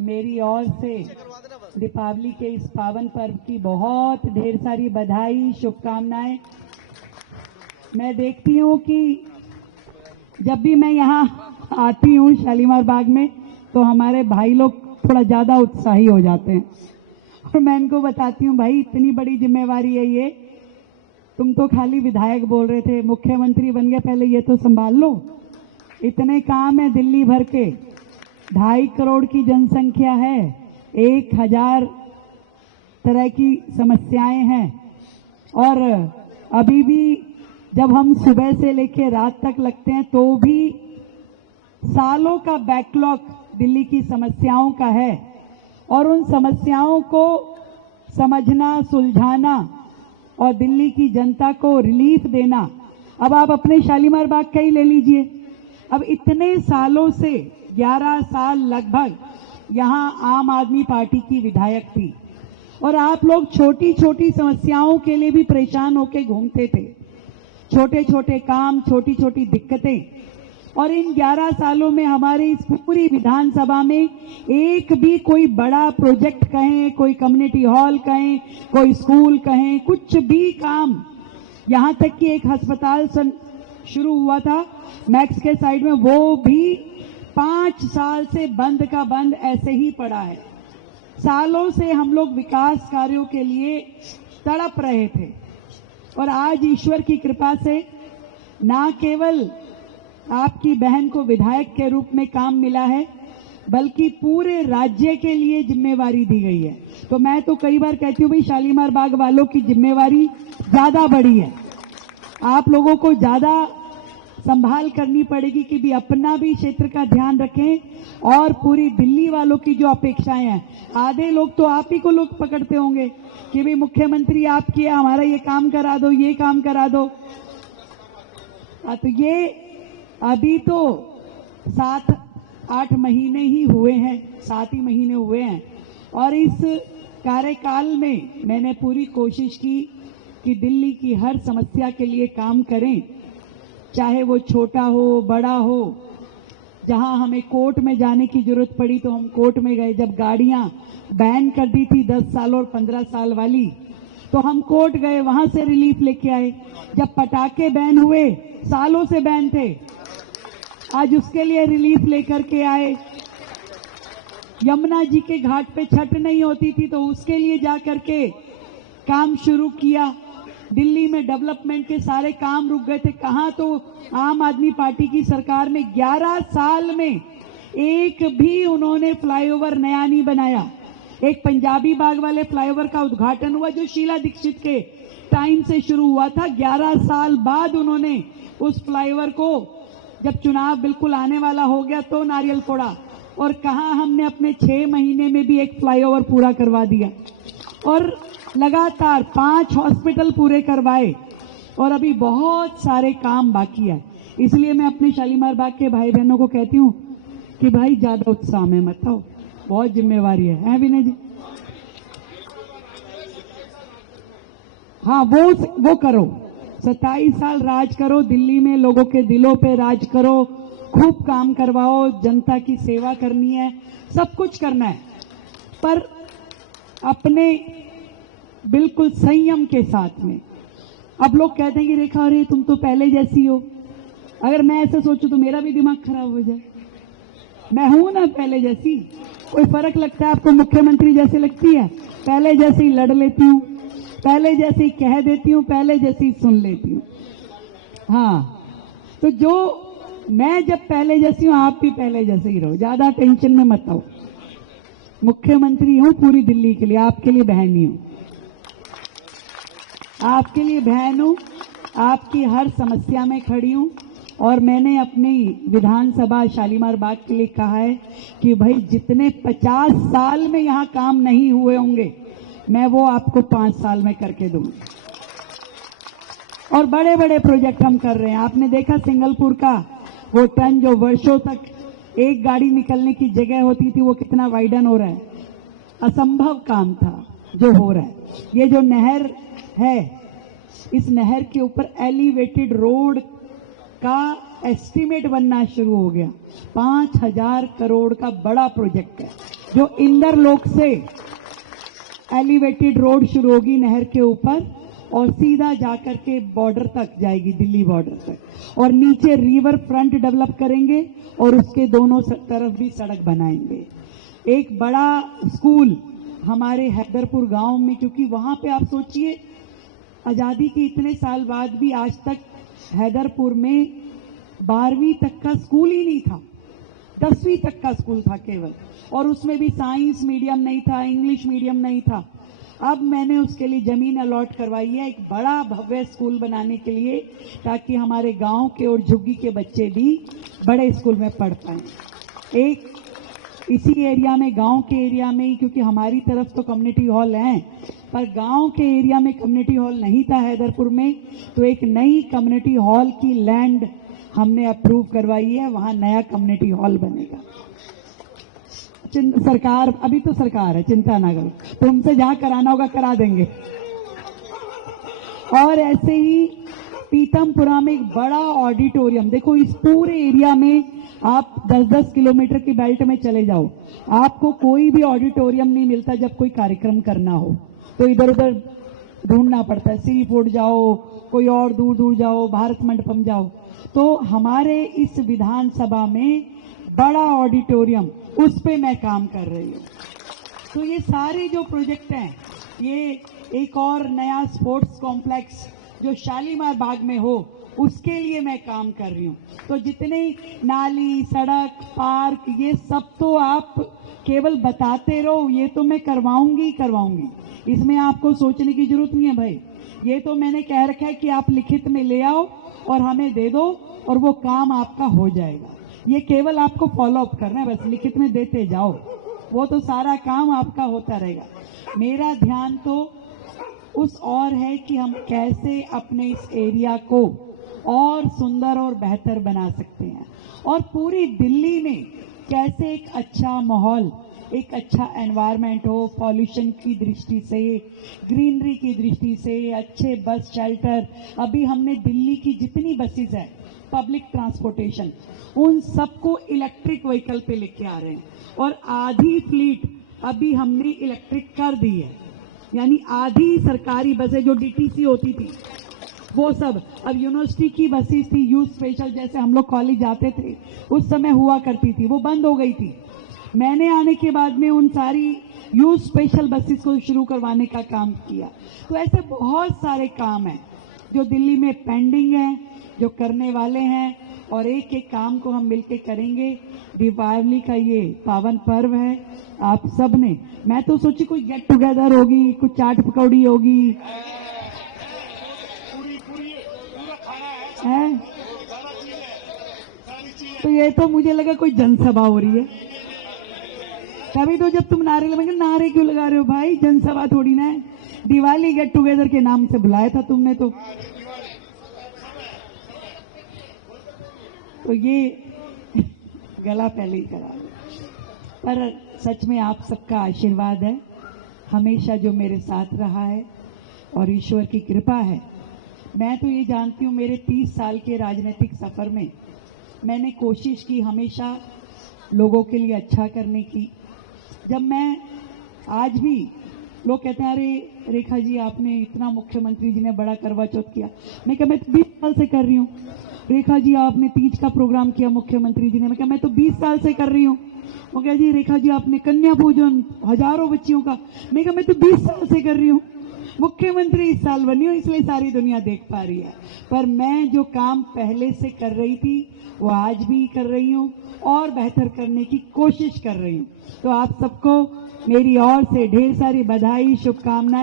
मेरी ओर से दीपावली के इस पावन पर्व की बहुत ढेर सारी बधाई, शुभकामनाएं। मैं देखती हूँ कि जब भी मैं यहाँ आती हूँ शालीमार बाग में, तो हमारे भाई लोग थोड़ा ज्यादा उत्साही हो जाते हैं और मैं इनको बताती हूँ, भाई इतनी बड़ी जिम्मेवारी है ये, तुम तो खाली विधायक बोल रहे थे, मुख्यमंत्री बन गए, पहले ये तो संभाल लो। इतने काम है दिल्ली भर के, 2.5 करोड़ की जनसंख्या है, 1000 तरह की समस्याएं हैं और अभी भी जब हम सुबह से लेकर रात तक लगते हैं तो भी सालों का बैकलॉग दिल्ली की समस्याओं का है और उन समस्याओं को समझना, सुलझाना और दिल्ली की जनता को रिलीफ देना। अब आप अपने शालीमार बाग का ही ले लीजिए, अब इतने सालों से 11 साल लगभग यहां आम आदमी पार्टी की विधायक थी और आप लोग छोटी छोटी समस्याओं के लिए भी परेशान होकर घूमते थे, छोटे छोटे काम, छोटी छोटी दिक्कतें। और इन 11 सालों में हमारी इस पूरी विधानसभा में एक भी कोई बड़ा प्रोजेक्ट कहें, कोई कम्युनिटी हॉल कहें, कोई स्कूल कहें, कुछ भी काम, यहां तक कि एक अस्पताल शुरू हुआ था मैक्स के साइड में, वो भी 5 साल से बंद का बंद ऐसे ही पड़ा है। सालों से हम लोग विकास कार्यों के लिए तड़प रहे थे और आज ईश्वर की कृपा से ना केवल आपकी बहन को विधायक के रूप में काम मिला है, बल्कि पूरे राज्य के लिए जिम्मेवारी दी गई है। तो मैं तो कई बार कहती हूँ, भाई शालीमार बाग वालों की जिम्मेवारी ज्यादा बड़ी है, आप लोगों को ज्यादा संभाल करनी पड़ेगी कि भी अपना भी क्षेत्र का ध्यान रखें और पूरी दिल्ली वालों की जो अपेक्षाएं हैं। आधे लोग तो आप ही को लोग पकड़ते होंगे कि भी मुख्यमंत्री आप किया, हमारा ये काम करा दो, ये काम करा दो। तो ये अभी तो 7-8 महीने ही हुए हैं, 7 ही महीने हुए हैं और इस कार्यकाल में मैंने पूरी कोशिश की कि दिल्ली की हर समस्या के लिए काम करें, चाहे वो छोटा हो, बड़ा हो। जहां हमें कोर्ट में जाने की जरूरत पड़ी तो हम कोर्ट में गए, जब गाड़ियां बैन कर दी थी 10 साल और 15 साल वाली, तो हम कोर्ट गए, वहां से रिलीफ लेके आए। जब पटाखे बैन हुए, सालों से बैन थे, आज उसके लिए रिलीफ लेकर के आए। यमुना जी के घाट पे छठ नहीं होती थी तो उसके लिए जाकर के काम शुरू किया। दिल्ली में डेवलपमेंट के सारे काम रुक गए थे, कहां तो आम आदमी पार्टी की सरकार में 11 साल में एक भी उन्होंने फ्लाईओवर नया नहीं बनाया। एक पंजाबी बाग वाले फ्लाईओवर का उद्घाटन हुआ जो शीला दीक्षित के टाइम से शुरू हुआ था, 11 साल बाद उन्होंने उस फ्लाईओवर को, जब चुनाव बिल्कुल आने वाला हो गया तो नारियल फोड़ा और कहा हमने अपने 6 महीने में भी एक फ्लाईओवर पूरा करवा दिया और लगातार 5 हॉस्पिटल पूरे करवाए और अभी बहुत सारे काम बाकी है। इसलिए मैं अपने शालीमार बाग के भाई बहनों को कहती हूँ कि भाई ज्यादा उत्साह में मत आओ, बहुत जिम्मेवारी है विनय जी। हाँ, वो करो, 27 साल राज करो, दिल्ली में लोगों के दिलों पे राज करो, खूब काम करवाओ, जनता की सेवा करनी है, सब कुछ करना है, पर अपने बिल्कुल संयम के साथ में। अब लोग कहते हैं कि रेखा अरे तुम तो पहले जैसी हो, अगर मैं ऐसे सोचूं तो मेरा भी दिमाग खराब हो जाए। मैं हूं ना पहले जैसी, कोई फर्क लगता है आपको? मुख्यमंत्री जैसे लगती है? पहले जैसे ही लड़ लेती हूं, पहले जैसे ही कह देती हूं, पहले जैसे ही सुन लेती हूं। हाँ, तो जो मैं जब पहले जैसी हूं, आप भी पहले जैसे ही रहो, ज्यादा टेंशन में मत आओ। मुख्यमंत्री हूं पूरी दिल्ली के लिए, आपके लिए बहन ही हूं, आपके लिए बहन हूं, आपकी हर समस्या में खड़ी हूं। और मैंने अपनी विधानसभा शालीमार बाग के लिए कहा है कि भाई जितने 50 साल में यहां काम नहीं हुए होंगे, मैं वो आपको 5 साल में करके दूंगी। और बड़े बड़े प्रोजेक्ट हम कर रहे हैं। आपने देखा सिंगलपुर का वो टन जो वर्षों तक एक गाड़ी निकलने की जगह होती थी, वो कितना वाइडन हो रहा है। असंभव काम था जो हो रहा है। ये जो नहर है, इस नहर के ऊपर एलिवेटेड रोड का एस्टीमेट बनना शुरू हो गया। 5000 करोड़ का बड़ा प्रोजेक्ट है। जो इंदरलोक से एलिवेटेड रोड शुरू होगी नहर के ऊपर और सीधा जाकर के बॉर्डर तक जाएगी, दिल्ली बॉर्डर तक, और नीचे रिवर फ्रंट डेवलप करेंगे और उसके दोनों तरफ भी सड़क बनाएंगे। एक बड़ा स्कूल हमारे हैदरपुर गांव में, क्योंकि वहां पे आप सोचिए आजादी के इतने साल बाद भी आज तक हैदरपुर में 12वीं तक का स्कूल ही नहीं था, 10वीं तक का स्कूल था केवल, और उसमें भी साइंस मीडियम नहीं था, इंग्लिश मीडियम नहीं था। अब मैंने उसके लिए जमीन अलॉट करवाई है एक बड़ा भव्य स्कूल बनाने के लिए, ताकि हमारे गांव के और झुग्गी के बच्चे भी बड़े स्कूल में पढ़ पाएं। एक इसी एरिया में, गांव के एरिया में ही, क्योंकि हमारी तरफ तो कम्युनिटी हॉल हैं, पर गांव के एरिया में कम्युनिटी हॉल नहीं था हैदरपुर में, तो एक नई कम्युनिटी हॉल की लैंड हमने अप्रूव करवाई है, वहां नया कम्युनिटी हॉल बनेगा। सरकार, अभी तो सरकार है, चिंता ना करो, तुमसे जहां कराना होगा करा देंगे। और ऐसे ही पीतमपुरा में एक बड़ा ऑडिटोरियम, देखो इस पूरे एरिया में आप 10-10 किलोमीटर की बेल्ट में चले जाओ, आपको कोई भी ऑडिटोरियम नहीं मिलता। जब कोई कार्यक्रम करना हो तो इधर उधर ढूंढना पड़ता है, सी फूड जाओ, कोई और दूर दूर जाओ, भारत मंडपम जाओ। तो हमारे इस विधानसभा में बड़ा ऑडिटोरियम, उस पे मैं काम कर रही हूँ। तो ये सारे जो प्रोजेक्ट हैं, ये एक और नया स्पोर्ट्स कॉम्प्लेक्स जो शालीमार बाग में हो, उसके लिए मैं काम कर रही हूँ। तो जितने नाली, सड़क, पार्क, ये सब तो आप केवल बताते रहो, ये तो मैं करवाऊंगी। इसमें आपको सोचने की जरूरत नहीं है भाई, ये तो मैंने कह रखा है कि आप लिखित में ले आओ और हमें दे दो और वो काम आपका हो जाएगा। ये केवल आपको फॉलो अप करना है, बस लिखित में देते जाओ, वो तो सारा काम आपका होता रहेगा। मेरा ध्यान तो उस और है कि हम कैसे अपने इस एरिया को और सुंदर और बेहतर बना सकते हैं, और पूरी दिल्ली में कैसे एक अच्छा माहौल, एक अच्छा एनवायरनमेंट हो, पॉल्यूशन की दृष्टि से, ग्रीनरी की दृष्टि से, अच्छे बस शेल्टर। अभी हमने दिल्ली की जितनी बसेस है पब्लिक ट्रांसपोर्टेशन, उन सबको इलेक्ट्रिक व्हीकल पे लेके आ रहे हैं, और आधी फ्लीट अभी हमने इलेक्ट्रिक कर दी है। यानी आधी सरकारी बसें जो डीटीसी होती थी वो सब अब यूनिवर्सिटी की बसेस थी, यूथ स्पेशल, जैसे हम लोग कॉलेज जाते थे उस समय हुआ करती थी, वो बंद हो गई थी। मैंने आने के बाद में उन सारी यूथ स्पेशल बसेस को शुरू करवाने का काम किया। तो ऐसे बहुत सारे काम हैं जो दिल्ली में पेंडिंग हैं, जो करने वाले हैं, और एक एक काम को हम मिलकर करेंगे। दीपावली का ये पावन पर्व है, आप सब ने, मैं तो सोची कोई गेट टुगेदर होगी, कुछ चाट पकौड़ी होगी, है? तो ये तो मुझे लगा कोई जनसभा हो रही है। तभी तो जब तुम नारे लगाएंगे, नारे क्यों लगा रहे हो भाई, जनसभा थोड़ी ना है, दिवाली गेट टुगेदर के नाम से बुलाया था तुमने तो ये गला पहले ही करा। पर सच में आप सबका आशीर्वाद है हमेशा जो मेरे साथ रहा है, और ईश्वर की कृपा है। मैं तो ये जानती हूँ, मेरे 30 साल के राजनीतिक सफर में मैंने कोशिश की हमेशा लोगों के लिए अच्छा करने की। जब मैं आज भी, लोग कहते हैं अरे रेखा जी आपने इतना, मुख्यमंत्री जी ने बड़ा करवा चौथ किया, मैं कहा मैं तो 20 साल से कर रही हूँ। रेखा जी आपने तीज का प्रोग्राम किया मुख्यमंत्री जी ने, मैं कहा मैं तो 20 साल से कर रही हूँ। वो कहा जी रेखा जी आपने कन्या पूजन हजारों बच्चियों का, मैं कहा मैं तो 20 साल से कर रही हूँ। मुख्यमंत्री इस साल बनी हूँ इसलिए सारी दुनिया देख पा रही है, पर मैं जो काम पहले से कर रही थी वो आज भी कर रही हूँ और बेहतर करने की कोशिश कर रही हूँ। तो आप सबको मेरी ओर से ढेर सारी बधाई, शुभकामनाएं।